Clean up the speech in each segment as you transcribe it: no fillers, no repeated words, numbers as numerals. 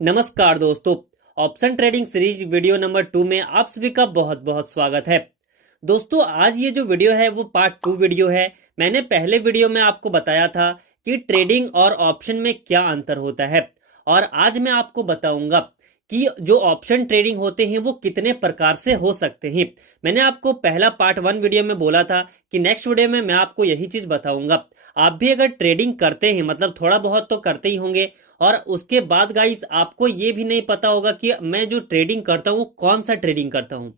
नमस्कार दोस्तों। Option trading series video number 2 में आप सभी का बहुत बहुत स्वागत है। दोस्तों आज ये जो वीडियो है वो पार्ट 2 वीडियो है। मैंने पहले वीडियो में आपको बताया था कि ट्रेडिंग और ऑप्शन में क्या अंतर होता है, और आज मैं आपको बताऊंगा कि जो ऑप्शन ट्रेडिंग होते हैं वो कितने प्रकार से हो सकते हैं। मैंने आपको पहला पार्ट 1 वीडियो में बोला था कि नेक्स्ट वीडियो में मैं आपको यही चीज बताऊंगा। आप भी अगर ट्रेडिंग करते हैं, मतलब थोड़ा बहुत तो करते ही होंगे, और उसके बाद गाइस आपको ये भी नहीं पता होगा कि मैं जो ट्रेडिंग करता हूँ कौन सा ट्रेडिंग करता हूँ।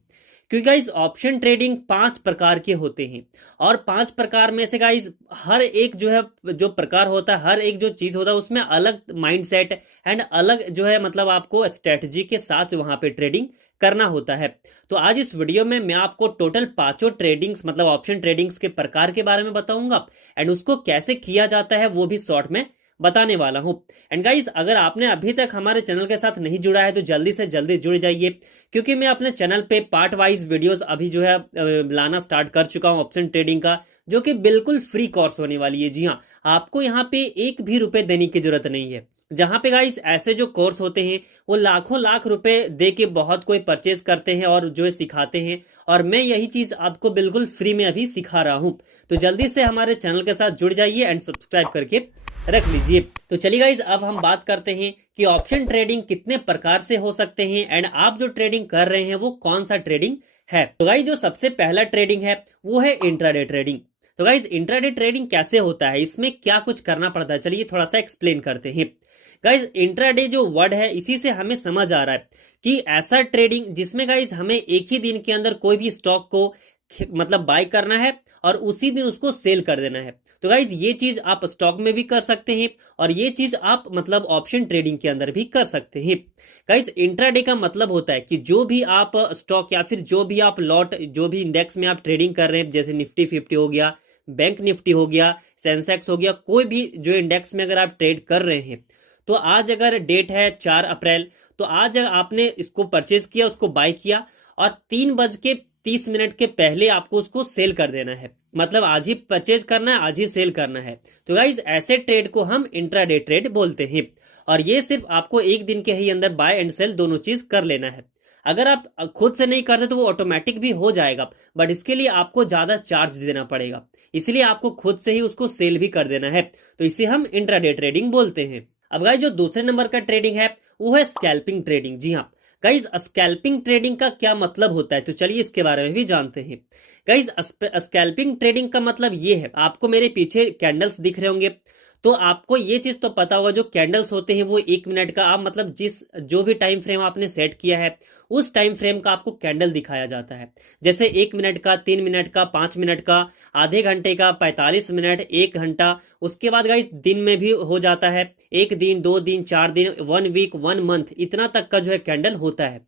क्योंकि गाइस ऑप्शन ट्रेडिंग 5 प्रकार के होते हैं, और 5 प्रकार में से गाइस हर एक जो है जो प्रकार होता है, हर एक जो चीज होता है उसमें अलग माइंडसेट एंड अलग जो है मतलब आपको स्ट्रेटजी के साथ वहां पे ट्रेडिंग करना होता है। तो आज इस वीडियो में मैं आपको टोटल पांचों ट्रेडिंग्स मतलब ऑप्शन ट्रेडिंग्स के प्रकार के बारे में बताऊंगा, एंड उसको कैसे किया जाता है वो भी शॉर्ट में बताने वाला हूं। एंड गाइस अगर आपने अभी तक हमारे चैनल के साथ नहीं जुड़ा है तो जल्दी से जल्दी जुड़ जाइए, क्योंकि मैं अपने चैनल पे पार्ट वाइज वीडियोस अभी जो है लाना स्टार्ट कर चुका हूं ऑप्शन ट्रेडिंग का, जो कि बिल्कुल फ्री कोर्स होने वाली है। जी हाँ, आपको यहाँ पे एक भी रुपए देने की जरूरत नहीं है। जहां पे गाइस ऐसे जो कोर्स होते हैं वो लाखों लाख रुपए दे के बहुत कोई परचेज करते हैं और जो है सिखाते हैं, और मैं यही चीज आपको बिल्कुल फ्री में अभी सिखा रहा हूं। तो जल्दी से हमारे चैनल के साथ जुड़ जाइए एंड सब्सक्राइब करके रख लीजिए। तो चलिए गाइज अब हम बात करते हैं कि ऑप्शन ट्रेडिंग कितने प्रकार से हो सकते हैं, एंड आप जो ट्रेडिंग कर रहे हैं वो कौन सा ट्रेडिंग है। तो गाइज जो सबसे पहला ट्रेडिंग है वो है इंट्राडे ट्रेडिंग। तो गाइज इंट्राडे ट्रेडिंग कैसे होता है, इसमें क्या कुछ करना पड़ता है, चलिए थोड़ा सा एक्सप्लेन करते हैं। गाइज इंट्राडे जो वर्ड है इसी से हमें समझ आ रहा है कि ऐसा ट्रेडिंग जिसमें गाइज हमें एक ही दिन के अंदर कोई भी स्टॉक को मतलब बाय करना है और उसी दिन उसको सेल कर देना है। तो गाइज ये चीज आप स्टॉक में भी कर सकते हैं, और ये चीज आप मतलब ऑप्शन ट्रेडिंग के अंदर भी कर सकते हैं। गाइज इंट्राडे का मतलब होता है कि जो भी आप स्टॉक या फिर जो भी आप लॉट जो भी इंडेक्स में आप ट्रेडिंग कर रहे हैं, जैसे निफ्टी 50 हो गया, बैंक निफ्टी हो गया, सेंसेक्स हो गया, कोई भी जो इंडेक्स में अगर आप ट्रेड कर रहे हैं, तो आज अगर डेट है 4 अप्रैल, तो आज आपने इसको परचेज किया, उसको बाय किया, और 3:30 के पहले आपको उसको सेल कर देना है। मतलब आज ही परचेज करना है, आज ही सेल करना है। तो गाइज ऐसे ट्रेड को हम इंट्राडे ट्रेड बोलते हैं, और ये सिर्फ आपको एक दिन के ही अंदर बाय एंड सेल दोनों चीज कर लेना है। अगर आप खुद से नहीं करते तो वो ऑटोमेटिक भी हो जाएगा, बट इसके लिए आपको ज्यादा चार्ज देना पड़ेगा, इसलिए आपको खुद से ही उसको सेल भी कर देना है। तो इसे हम इंट्राडे ट्रेडिंग बोलते हैं। अब गाइज जो दूसरे नंबर का ट्रेडिंग है वो है स्कैल्पिंग ट्रेडिंग। जी हाँ गाइज, स्कैल्पिंग ट्रेडिंग का क्या मतलब होता है, तो चलिए इसके बारे में भी जानते हैं। गाइज स्कैल्पिंग ट्रेडिंग का मतलब ये है, आपको मेरे पीछे कैंडल्स दिख रहे होंगे, तो आपको ये चीज तो पता होगा जो कैंडल्स होते हैं वो 1 मिनट का, आप मतलब जिस जो भी टाइम फ्रेम आपने सेट किया है उस टाइम फ्रेम का आपको कैंडल दिखाया जाता है। जैसे 1 मिनट का, 3 मिनट का, 5 मिनट का, आधे घंटे का, 45 मिनट, 1 घंटा। उसके बाद गाइस दिन में भी हो जाता है, 1 दिन, 2 दिन, 4 दिन, 1 वीक, 1 मंथ, इतना तक का जो है कैंडल होता है।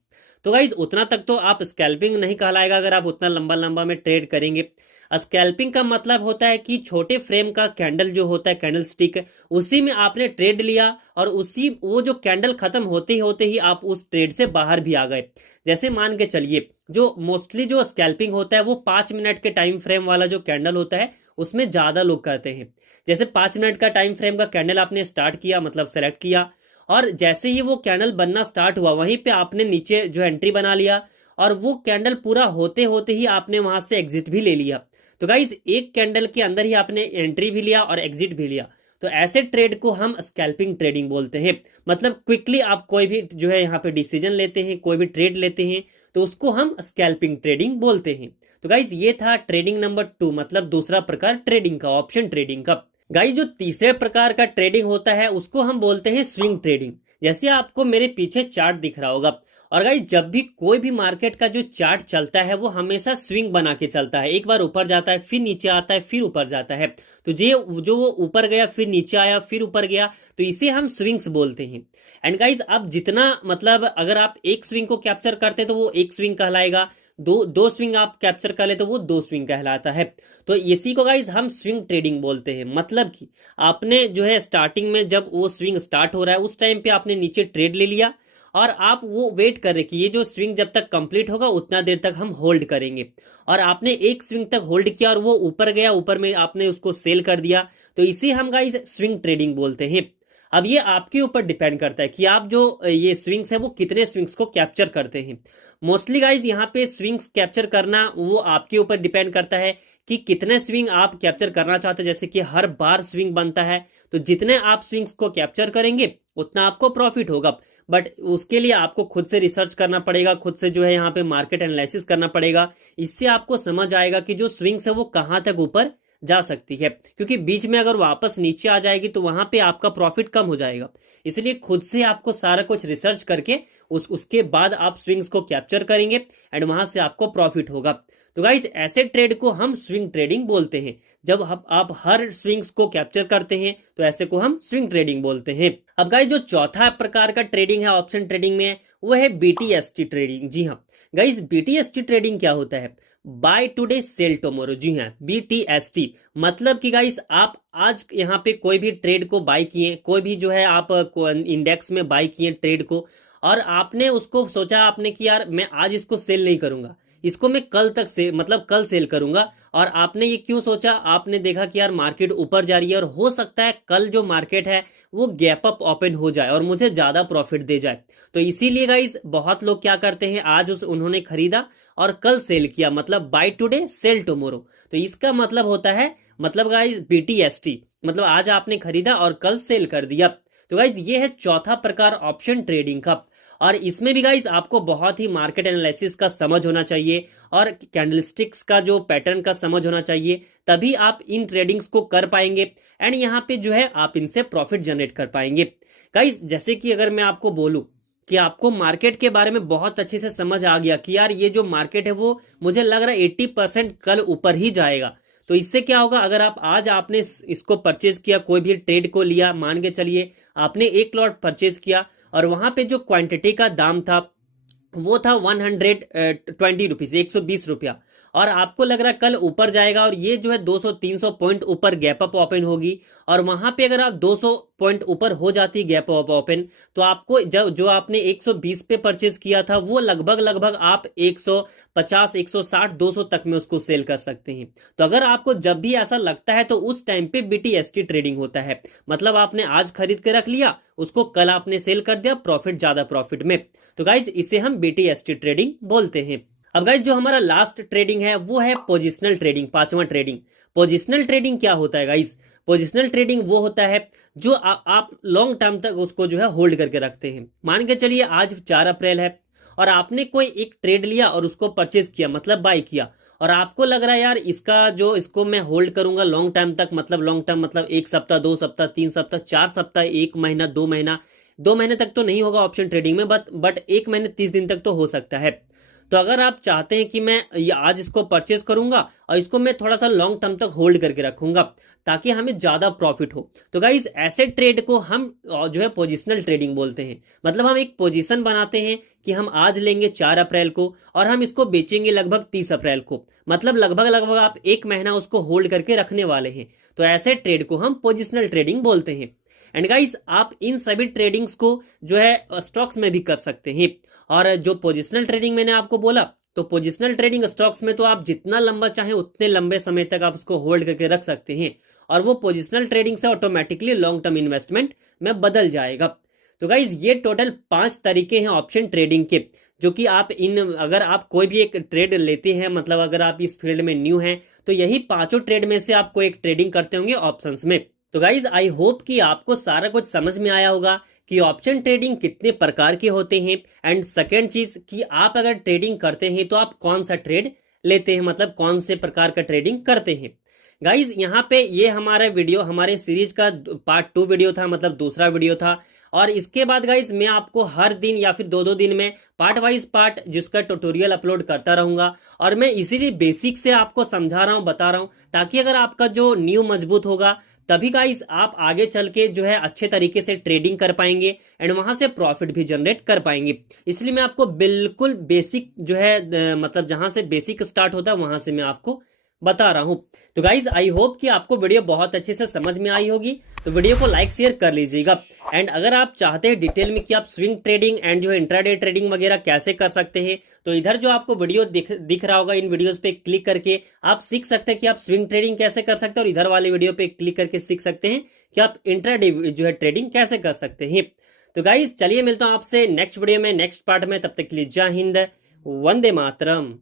तो गाइज उतना तक तो आप स्कैल्पिंग नहीं कहलाएगा अगर आप उतना लंबा लंबा में ट्रेड करेंगे। स्कैल्पिंग का मतलब होता है कि छोटे फ्रेम का कैंडल जो होता है, कैंडल स्टिक, उसी में आपने ट्रेड लिया, और उसी वो जो कैंडल खत्म होते ही आप उस ट्रेड से बाहर भी आ गए। जैसे मान के चलिए जो मोस्टली जो स्कैल्पिंग होता है वो 5 मिनट के टाइम फ्रेम वाला जो कैंडल होता है उसमें ज्यादा लोग करते हैं। जैसे 5 मिनट का टाइम फ्रेम का कैंडल आपने स्टार्ट किया, मतलब सेलेक्ट किया, और जैसे ही वो कैंडल बनना स्टार्ट हुआ वहीं पे आपने नीचे जो एंट्री बना लिया, और वो कैंडल पूरा होते होते ही आपने वहां से एग्जिट भी ले लिया। तो गाइज एक कैंडल के अंदर ही आपने एंट्री भी लिया और एग्जिट भी लिया। तो ऐसे ट्रेड को हम स्कैल्पिंग ट्रेडिंग बोलते हैं। मतलब क्विकली आप कोई भी जो है यहाँ पे डिसीजन लेते हैं, कोई भी ट्रेड लेते हैं, तो उसको हम स्कैल्पिंग ट्रेडिंग बोलते हैं। तो गाइज ये था ट्रेडिंग नंबर 2, मतलब दूसरा प्रकार ट्रेडिंग का, ऑप्शन ट्रेडिंग का। गाइज जो तीसरे प्रकार का ट्रेडिंग होता है उसको हम बोलते हैं स्विंग ट्रेडिंग। जैसे आपको मेरे पीछे चार्ट दिख रहा होगा, और गाइज जब भी कोई भी मार्केट का जो चार्ट चलता है वो हमेशा स्विंग बना के चलता है। एक बार ऊपर जाता है, फिर नीचे आता है, फिर ऊपर जाता है। तो जो वो ऊपर गया, फिर नीचे आया, फिर ऊपर गया, तो इसे हम स्विंग्स बोलते हैं। एंड गाइज अब जितना मतलब अगर आप एक स्विंग को कैप्चर करते हैं तो वो एक स्विंग कहलाएगा, दो स्विंग आप कैप्चर कर ले तो वो 2 स्विंग कहलाता है। तो इसी को गाइज हम स्विंग ट्रेडिंग बोलते हैं। मतलब कि आपने जो है स्टार्टिंग में जब वो स्विंग स्टार्ट हो रहा है उस टाइम पे आपने नीचे ट्रेड ले लिया, और आप वो वेट कर रहे कि ये जो स्विंग जब तक कंप्लीट होगा उतना देर तक हम होल्ड करेंगे, और आपने एक स्विंग तक होल्ड किया और वो ऊपर गया, ऊपर में आपने उसको सेल कर दिया। तो इसे हम गाइज स्विंग ट्रेडिंग बोलते हैं। अब ये आपके ऊपर डिपेंड करता है कि आप जो ये स्विंग्स है वो कितने स्विंग्स को कैप्चर करते हैं। मोस्टली गाइज यहाँ पे स्विंग्स कैप्चर करना वो आपके ऊपर डिपेंड करता है कि कितने स्विंग आप कैप्चर करना चाहते हैं। जैसे कि हर बार स्विंग बनता है, तो जितने आप स्विंग्स को कैप्चर करेंगे उतना आपको प्रॉफिट होगा। बट उसके लिए आपको खुद से रिसर्च करना पड़ेगा, खुद से जो है यहाँ पे मार्केट एनालिसिस करना पड़ेगा। इससे आपको समझ आएगा कि जो स्विंग्स है वो कहाँ तक ऊपर जा सकती है, क्योंकि बीच में अगर वापस नीचे आ जाएगी तो वहां पे आपका प्रॉफिट कम हो जाएगा। इसलिए खुद से आपको सारा कुछ रिसर्च करके उसके बाद आप स्विंग्स को कैप्चर करेंगे एंड वहां से आपको प्रॉफिट होगा। तो गाइज ऐसे ट्रेड को हम स्विंग ट्रेडिंग बोलते हैं। जब आप हर स्विंग्स को कैप्चर करते हैं तो ऐसे को हम स्विंग ट्रेडिंग बोलते हैं। अब गाइज जो चौथा प्रकार का ट्रेडिंग है ऑप्शन ट्रेडिंग में, वो है BTST ट्रेडिंग। जी हाँ गाइज, BTST ट्रेडिंग क्या होता है? Buy today sell tomorrow. जी हाँ, BTST मतलब कि गाइस आप आज यहाँ पे कोई भी ट्रेड को बाय किए, कोई भी जो है आप इंडेक्स में बाय किए ट्रेड को, और आपने उसको सोचा आपने कि यार मैं आज इसको सेल नहीं करूंगा, इसको मैं कल तक से मतलब कल सेल करूंगा। और आपने ये क्यों सोचा? आपने देखा कि यार मार्केट ऊपर जा रही है और हो सकता है कल जो मार्केट है वो गैप अप ओपन हो जाए और मुझे ज्यादा प्रॉफिट दे जाए। तो इसीलिए गाइज बहुत लोग क्या करते हैं, आज उन्होंने खरीदा और कल सेल किया, मतलब बाय टुडे सेल टुमारो। तो इसका मतलब होता है, मतलब गाइज BTST मतलब आज आपने खरीदा और कल सेल कर दिया। तो गाइज ये है चौथा प्रकार ऑप्शन ट्रेडिंग का। और इसमें भी गाइज आपको बहुत ही मार्केट एनालिसिस का समझ होना चाहिए और कैंडलस्टिक्स का जो पैटर्न का समझ होना चाहिए, तभी आप इन ट्रेडिंग्स को कर पाएंगे एंड यहाँ पे जो है आप इनसे प्रॉफिट जनरेट कर पाएंगे। गाइज जैसे कि अगर मैं आपको बोलूं कि आपको मार्केट के बारे में बहुत अच्छे से समझ आ गया कि यार ये जो मार्केट है वो मुझे लग रहा है 80% कल ऊपर ही जाएगा, तो इससे क्या होगा? अगर आज आपने इसको परचेज किया, कोई भी ट्रेड को लिया, मान के चलिए आपने 1 लॉट परचेज किया और वहां पे जो क्वांटिटी का दाम था वो था 120 रुपीज, 120 रुपया, और आपको लग रहा है कल ऊपर जाएगा और ये जो है 200-300 पॉइंट ऊपर गैप अप ओपन होगी। और वहां पे अगर आप 200 पॉइंट ऊपर हो जाती गैप अप ओपन, तो आपको जो आपने 120 पे परचेज किया था वो लगभग आप 150, 160, 200 तक में उसको सेल कर सकते हैं। तो अगर आपको जब भी ऐसा लगता है तो उस टाइम पे BTST ट्रेडिंग होता है। मतलब आपने आज खरीद के रख लिया, उसको कल आपने सेल कर दिया, प्रॉफिट ज्यादा प्रॉफिट में। तो गाइज इसे हम BTST ट्रेडिंग बोलते हैं। अब गाइज जो हमारा लास्ट ट्रेडिंग है वो है पोजिशनल ट्रेडिंग, पांचवा ट्रेडिंग। पोजिशनल ट्रेडिंग क्या होता है गाइज? पोजिशनल ट्रेडिंग वो होता है जो आप लॉन्ग टर्म तक उसको जो है होल्ड करके रखते हैं। मान के चलिए आज 4 अप्रैल है और आपने कोई एक ट्रेड लिया और उसको परचेज किया, मतलब बाय किया, और आपको लग रहा है यार इसको मैं होल्ड करूंगा लॉन्ग टाइम तक, मतलब लॉन्ग टर्म मतलब 1 सप्ताह, 2 सप्ताह, 3 सप्ताह, 4 सप्ताह, 1 महीना, 2 महीना। 2 महीने तक तो नहीं होगा ऑप्शन ट्रेडिंग में, बट 1 महीने 30 दिन तक तो हो सकता है। तो अगर आप चाहते हैं कि मैं आज इसको परचेज करूंगा और इसको मैं थोड़ा सा लॉन्ग टर्म तक होल्ड करके रखूंगा ताकि हमें ज्यादा प्रॉफिट हो, तो गाइज ऐसे ट्रेड को हम जो है पोजिशनल ट्रेडिंग बोलते हैं। मतलब हम एक पोजीशन बनाते हैं कि हम आज लेंगे 4 अप्रैल को और हम इसको बेचेंगे लगभग 30 अप्रैल को, मतलब लगभग आप 1 महीना उसको होल्ड करके रखने वाले हैं। तो ऐसे ट्रेड को हम पोजिशनल ट्रेडिंग बोलते हैं। एंड गाइस आप इन सभी ट्रेडिंग्स को जो है स्टॉक्स में भी कर सकते हैं। और जो पोजिशनल ट्रेडिंग मैंने आपको बोला, तो पोजिशनल ट्रेडिंग स्टॉक्स में तो आप जितना लंबा चाहें उतने लंबे समय तक आप उसको होल्ड करके रख सकते हैं और वो पोजिशनल ट्रेडिंग से ऑटोमेटिकली लॉन्ग टर्म इन्वेस्टमेंट में बदल जाएगा। तो गाइज ये टोटल 5 तरीके हैं ऑप्शन ट्रेडिंग के, जो कि आप अगर आप कोई भी एक ट्रेड लेते हैं, मतलब अगर आप इस फील्ड में न्यू हैं, तो यही 5 ट्रेड में से आपको एक ट्रेडिंग करते होंगे ऑप्शंस में। तो गाइज आई होप कि आपको सारा कुछ समझ में आया होगा कि ऑप्शन ट्रेडिंग कितने प्रकार के होते हैं। एंड सेकेंड चीज कि आप अगर ट्रेडिंग करते हैं तो आप कौन सा ट्रेड लेते हैं, मतलब कौन से प्रकार का ट्रेडिंग करते हैं। गाइज यहाँ पे ये हमारा वीडियो हमारे सीरीज का पार्ट 2 वीडियो था, मतलब दूसरा वीडियो था। और इसके बाद गाइज मैं आपको हर दिन या फिर 2-2 दिन में पार्ट वाइज पार्ट जिसका ट्यूटोरियल अपलोड करता रहूंगा। और मैं इसीलिए बेसिक से आपको समझा रहा हूँ, बता रहा हूँ, ताकि अगर आपका जो न्यू मजबूत होगा तभी गाइज आप आगे चल के जो है अच्छे तरीके से ट्रेडिंग कर पाएंगे एंड वहां से प्रॉफिट भी जनरेट कर पाएंगे। इसलिए मैं आपको बिल्कुल बेसिक जो है मतलब जहां से बेसिक स्टार्ट होता है वहां से मैं आपको बता रहा हूं। तो गाइज आई होप कि आपको वीडियो बहुत अच्छे से समझ में आई होगी, तो वीडियो को लाइक शेयर कर लीजिएगा। एंड अगर आप चाहते हैं डिटेल में कि आप स्विंग ट्रेडिंग एंड जो है इंट्राडे ट्रेडिंग वगैरह कैसे कर सकते हैं, तो इधर जो आपको वीडियो दिख रहा होगा, इन वीडियोस पे क्लिक करके आप सीख सकते हैं कि आप स्विंग ट्रेडिंग कैसे कर सकते हैं, और इधर वाले वीडियो पे क्लिक करके सीख सकते हैं कि आप इंट्राडे जो है ट्रेडिंग कैसे कर सकते हैं। तो गाइज चलिए मिलता हूं आपसे नेक्स्ट वीडियो में, नेक्स्ट पार्ट में। तब तक के लिए जय हिंद, वंदे मातरम।